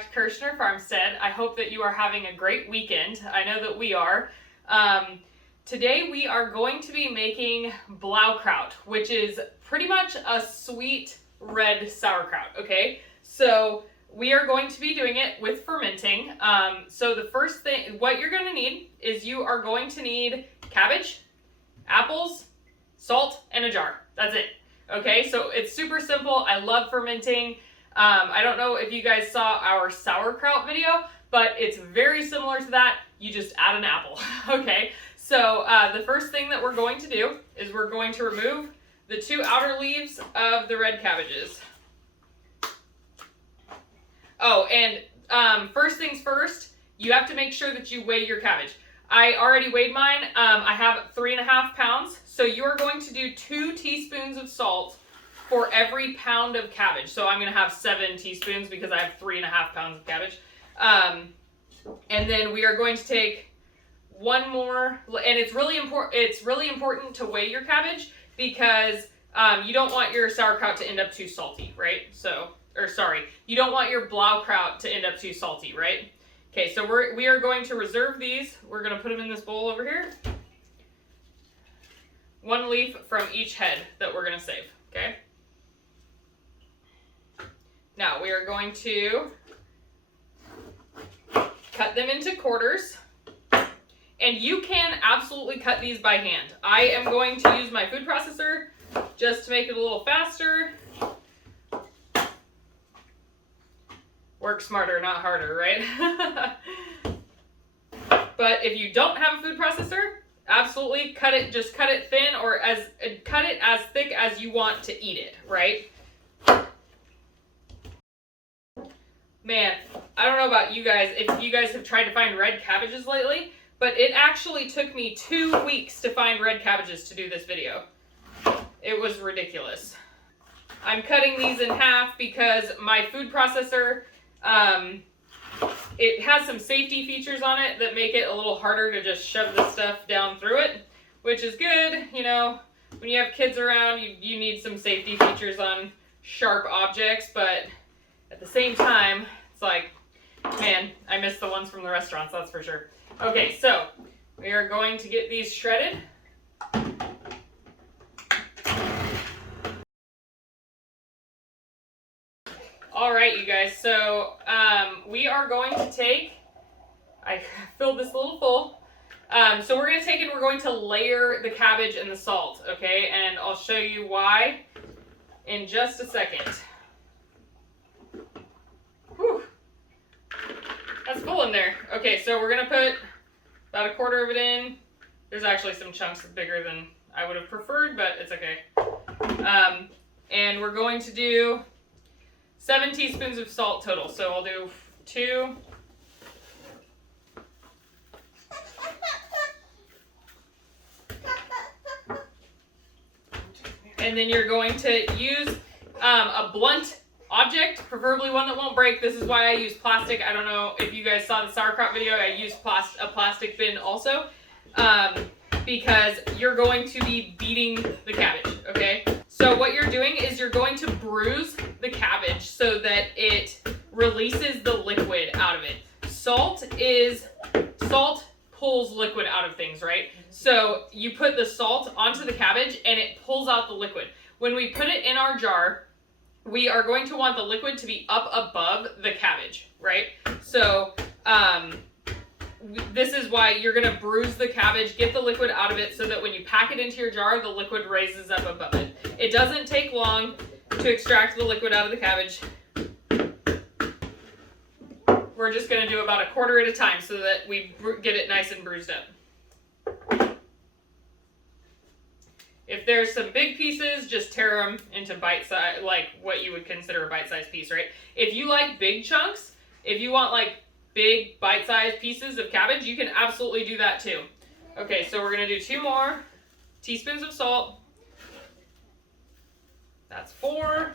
back to Kirshner FarmStead. I hope that you are having a great weekend. I know that we are. Today we are going to be making Blaukraut, which is pretty much a sweet red sauerkraut, okay? So we are going to be doing it with fermenting. So the first thing, what you're going to need is you are going to need cabbage, apples, salt, and a jar. That's it. Okay, so it's super simple. I love fermenting. I don't know if you guys saw our sauerkraut video, but it's very similar to that. You just add an apple. Okay, so the first thing that we're going to do is we're going to remove the two outer leaves of the red cabbages. Oh, and first things first, you have to make sure that you weigh your cabbage. I already weighed mine. I have 3.5 pounds. So you are going to do 2 teaspoons of salt for every pound of cabbage. So I'm going to have 7 teaspoons because I have 3.5 pounds of cabbage. And then we are going to take one more, and it's really important to weigh your cabbage because you don't want your sauerkraut to end up too salty, right? You don't want your Blaukraut to end up too salty, right? Okay, so we are going to reserve these. We're going to put them in this bowl over here. 1 leaf from each head that we're going to save, okay? Now we are going to cut them into quarters. And you can absolutely cut these by hand. I am going to use my food processor just to make it a little faster. Work smarter, not harder, right? But if you don't have a food processor, absolutely cut it thin or cut it as thick as you want to eat it, right? Man, I don't know about you guys, if you guys have tried to find red cabbages lately, but it actually took me 2 weeks to find red cabbages to do this video. It was ridiculous. I'm cutting these in half because my food processor, it has some safety features on it that make it a little harder to just shove the stuff down through it, which is good. You know, when you have kids around, you need some safety features on sharp objects, but at the same time, it's like, man, I miss the ones from the restaurants, that's for sure. Okay, so we are going to get these shredded. All right, you guys, so we are going to take, I filled this a little full, so we're going to take and we're going to layer the cabbage and the salt, okay, and I'll show you why in just a second. Whew. That's full in there. Okay, so we're going to put about 1/4 of it in. There's actually some chunks bigger than I would have preferred, but it's okay. And we're going to do 7 teaspoons of salt total. So I'll do 2. And then you're going to use a blunt object, preferably one that won't break. This is why I use plastic. I don't know if you guys saw the sauerkraut video. I used a plastic bin also because you're going to be beating the cabbage, okay? So what you're doing is you're going to bruise the cabbage so that it releases the liquid out of it. Salt pulls liquid out of things, right? So you put the salt onto the cabbage and it pulls out the liquid. When we put it in our jar, we are going to want the liquid to be up above the cabbage, right? So this is why you're going to bruise the cabbage, get the liquid out of it so that when you pack it into your jar, the liquid raises up above it. It doesn't take long to extract the liquid out of the cabbage. We're just going to do about 1/4 at a time so that we get it nice and bruised up. If there's some big pieces, just tear them into bite size, like what you would consider a bite-sized piece, right? If you like big chunks, if you want like big bite-sized pieces of cabbage, you can absolutely do that too. Okay, so we're gonna do 2 more teaspoons of salt. That's 4.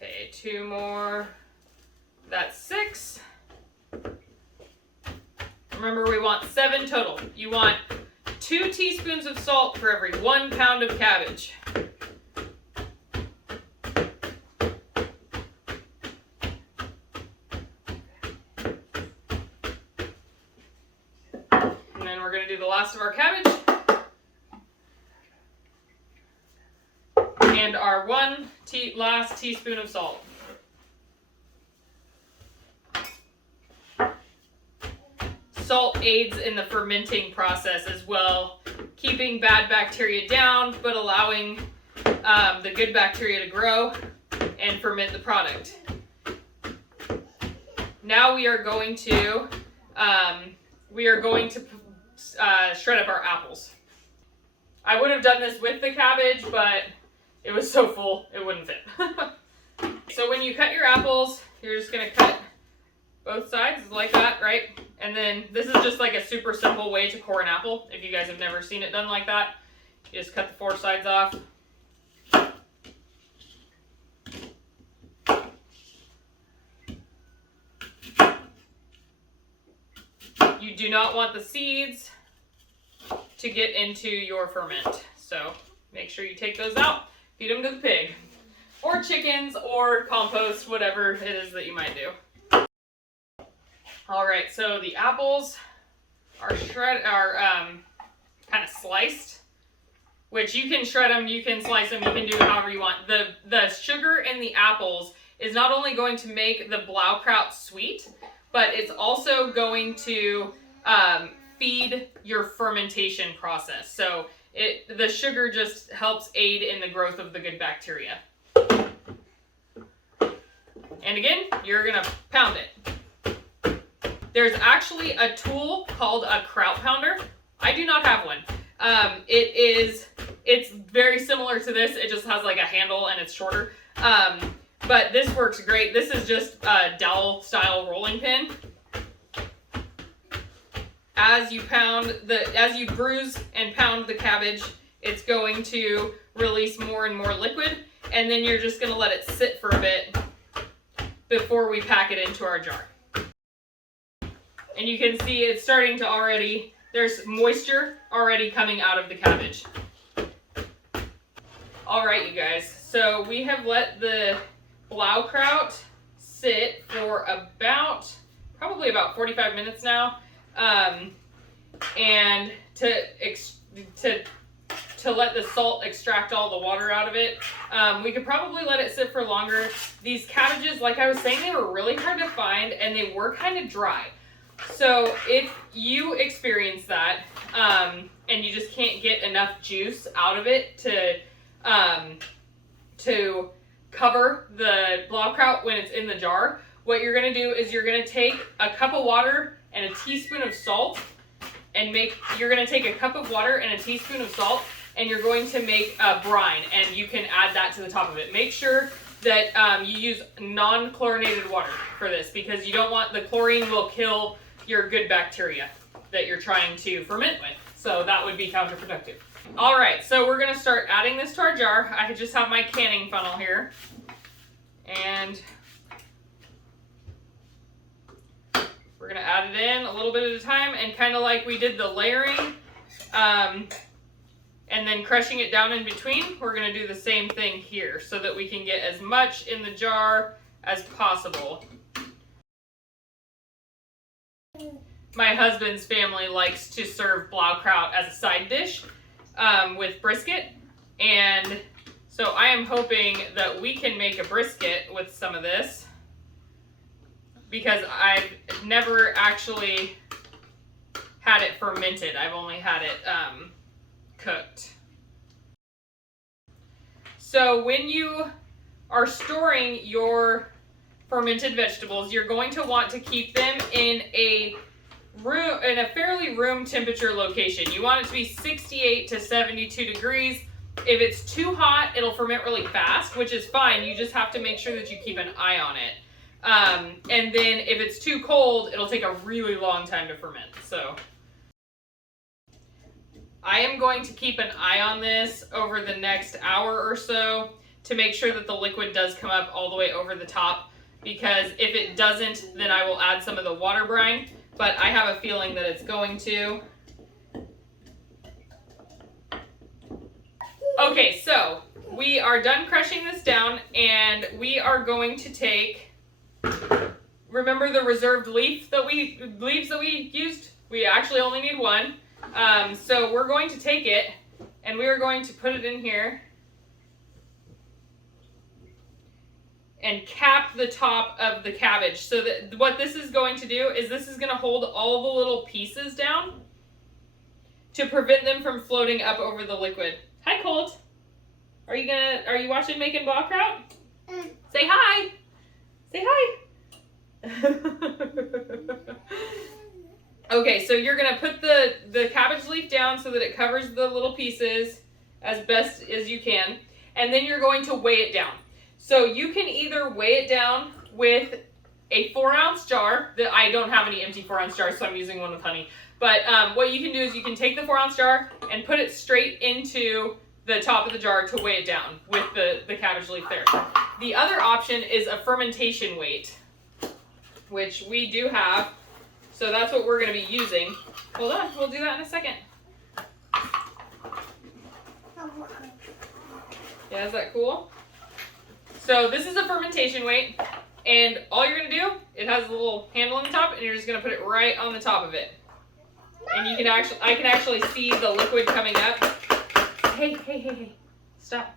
Okay, 2 more. That's 6. Remember, we want 7 total. You want 2 teaspoons of salt for every 1 pound of cabbage. And then we're going to do the last of our cabbage. And our last teaspoon of salt. Salt aids in the fermenting process as well, keeping bad bacteria down, but allowing the good bacteria to grow and ferment the product. Now we are going to shred up our apples. I would have done this with the cabbage, but it was so full it wouldn't fit. So when you cut your apples, you're just gonna cut both sides like that, right? And then this is just like a super simple way to core an apple. If you guys have never seen it done like that, you just cut the 4 sides off. You do not want the seeds to get into your ferment. So make sure you take those out, feed them to the pig or chickens or compost, whatever it is that you might do. All right, so the apples are kind of sliced, which you can shred them, you can slice them, you can do it however you want. The sugar in the apples is not only going to make the Blaukraut sweet, but it's also going to feed your fermentation process. So the sugar just helps aid in the growth of the good bacteria. And again, you're gonna pound it. There's actually a tool called a kraut pounder. I do not have one. It's very similar to this. It just has like a handle and it's shorter. But this works great. This is just a dowel style rolling pin. As you bruise and pound the cabbage, it's going to release more and more liquid, and then you're just gonna let it sit for a bit before we pack it into our jar. And you can see it's starting to there's moisture already coming out of the cabbage. All right, you guys, so we have let the Blaukraut sit for probably about 45 minutes now. And to let the salt extract all the water out of it. We could probably let it sit for longer. These cabbages, like I was saying, they were really hard to find and they were kind of dry. So if you experience that, and you just can't get enough juice out of it to cover the Blaukraut when it's in the jar, what you're gonna do is you're gonna take a cup of water and a teaspoon of salt and you're gonna take a cup of water and a teaspoon of salt and you're going to make a brine, and you can add that to the top of it. Make sure that you use non-chlorinated water for this, because you don't want, the chlorine will kill your good bacteria that you're trying to ferment with. So that would be counterproductive. All right, so we're gonna start adding this to our jar. I just have my canning funnel here. And we're gonna add it in a little bit at a time, and kind of like we did the layering, and then crushing it down in between, we're gonna do the same thing here so that we can get as much in the jar as possible. My husband's family likes to serve Blaukraut as a side dish with brisket, and so I am hoping that we can make a brisket with some of this, because I've never actually had it fermented. I've only had it cooked. So when you are storing your fermented vegetables, you're going to want to keep them in a fairly room temperature location. You want it to be 68 to 72 degrees. If it's too hot, it'll ferment really fast, which is fine. You just have to make sure that you keep an eye on it. And then if it's too cold, it'll take a really long time to ferment. So I am going to keep an eye on this over the next hour or so to make sure that the liquid does come up all the way over the top, because if it doesn't, then I will add some of the water brine but I have a feeling that it's going to. Okay, so we are done crushing this down, and we are going to take, remember the reserved leaves that we used? We actually only need one. So we're going to take it, and we are going to put it in here and cap the top of the cabbage. So that what this is going to do is this is going to hold all the little pieces down to prevent them from floating up over the liquid. Hi, Colt. Are you watching Making Blaukraut? Say hi. Say hi. Okay, so you're gonna put the cabbage leaf down so that it covers the little pieces as best as you can, and then you're going to weigh it down. So you can either weigh it down with a 4-ounce jar. I don't have any empty 4-ounce jars, so I'm using one with honey. But what you can do is you can take the 4-ounce jar and put it straight into the top of the jar to weigh it down with the cabbage leaf there. The other option is a fermentation weight, which we do have. So that's what we're going to be using. Hold on, we'll do that in a second. Yeah, is that cool? So this is a fermentation weight, and all you're going to do, it has a little handle on the top, and you're just going to put it right on the top of it. And you can I can actually see the liquid coming up. Hey, stop.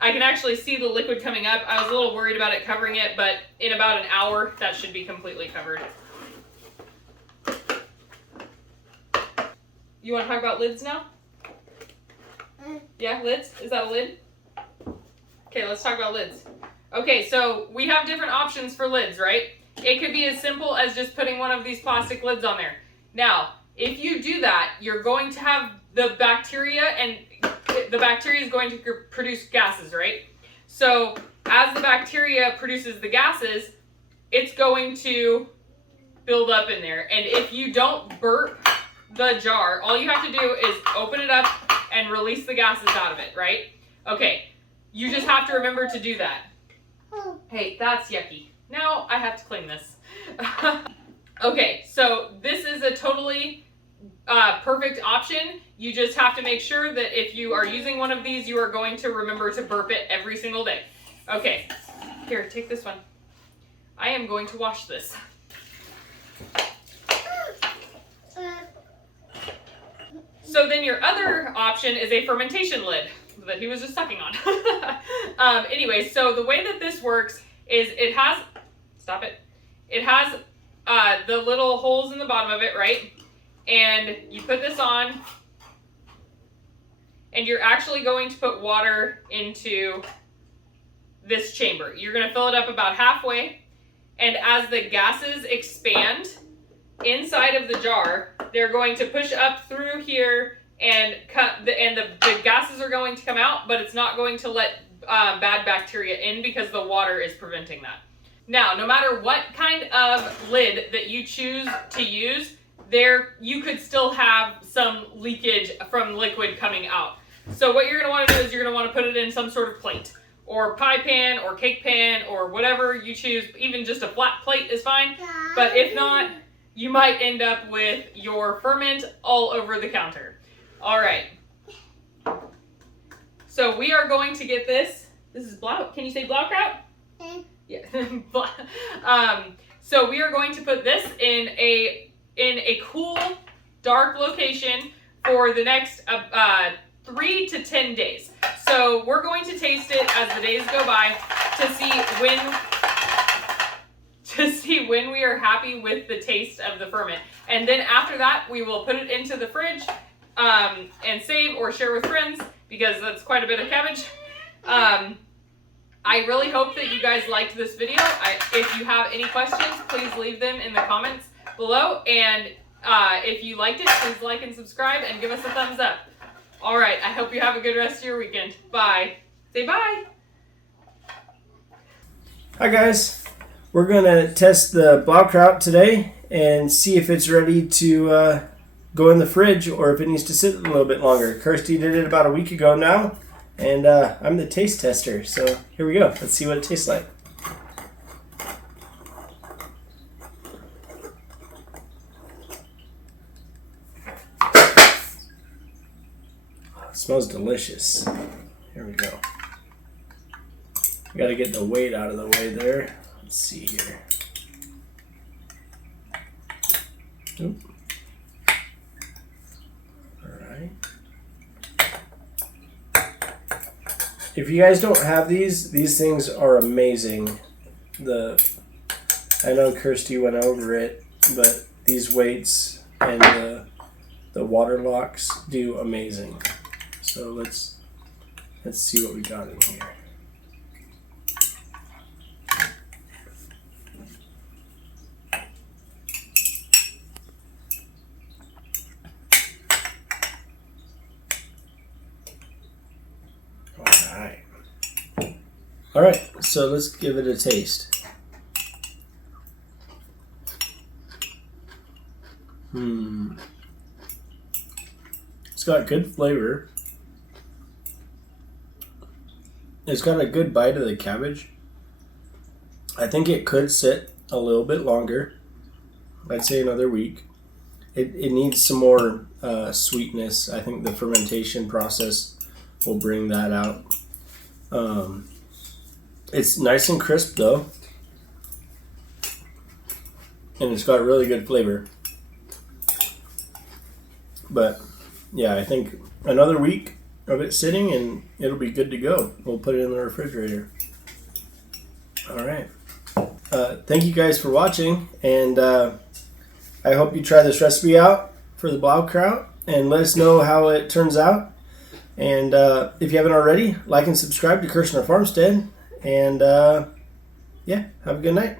I can actually see the liquid coming up. I was a little worried about it covering it, but in about an hour, that should be completely covered. You want to talk about lids now? Yeah, lids? Is that a lid? Okay, let's talk about lids. Okay, so we have different options for lids, right? It could be as simple as just putting one of these plastic lids on there. Now, if you do that, you're going to have the bacteria, and the bacteria is going to produce gases, right? So as the bacteria produces the gases, it's going to build up in there. And if you don't burp the jar, all you have to do is open it up and release the gases out of it, right? Okay, you just have to remember to do that. Hey, that's yucky. Now I have to clean this. Okay, so this is a totally perfect option. You just have to make sure that if you are using one of these, you are going to remember to burp it every single day. Okay, here, take this one. I am going to wash this. So then your other option is a fermentation lid that he was just sucking on. Anyway, so the way that this works is it has, stop it, it has the little holes in the bottom of it, right? And you put this on, and you're actually going to put water into this chamber. You're going to fill it up about halfway, and as the gases expand inside of the jar, they're going to push up through here, and the gases are going to come out, but it's not going to let bad bacteria in because the water is preventing that. Now, no matter what kind of lid that you choose to use, you could still have some leakage from liquid coming out. So what you're going to want to do is you're going to want to put it in some sort of plate, or pie pan, or cake pan, or whatever you choose. Even just a flat plate is fine. But if not, you might end up with your ferment all over the counter. All right. So we are going to get this. This is can you say Blaukraut? Yeah. So we are going to put this in a cool, dark location for the next 3 to 10 days. So we're going to taste it as the days go by to see when we are happy with the taste of the ferment. And then after that, we will put it into the fridge and save or share with friends, because that's quite a bit of cabbage. I really hope that you guys liked this video. If you have any questions, please leave them in the comments below. And if you liked it, please like and subscribe and give us a thumbs up. All right, I hope you have a good rest of your weekend. Bye. Say bye. Hi guys. We're going to test the Blaukraut today and see if it's ready to go in the fridge or if it needs to sit a little bit longer. Kirsty did it about a week ago now, and I'm the taste tester. So here we go. Let's see what it tastes like. smells delicious. Here we go. We got to get the weight out of the way there. Let's see here. Oop. Alright. If you guys don't have these things are amazing. I know Kirsty went over it, but these weights and the water locks do amazing. So let's see what we got in here. All right, so let's give it a taste. It's got good flavor. It's got a good bite of the cabbage. I think it could sit a little bit longer. I'd say another week. It needs some more sweetness. I think the fermentation process will bring that out. It's nice and crisp though, and it's got really good flavor. But yeah, I think another week of it sitting and it'll be good to go. We'll put it in the refrigerator. All right. Thank you guys for watching, and I hope you try this recipe out for the Blaukraut and let us know how it turns out. And if you haven't already, like and subscribe to Kirshner FarmStead. And yeah, have a good night.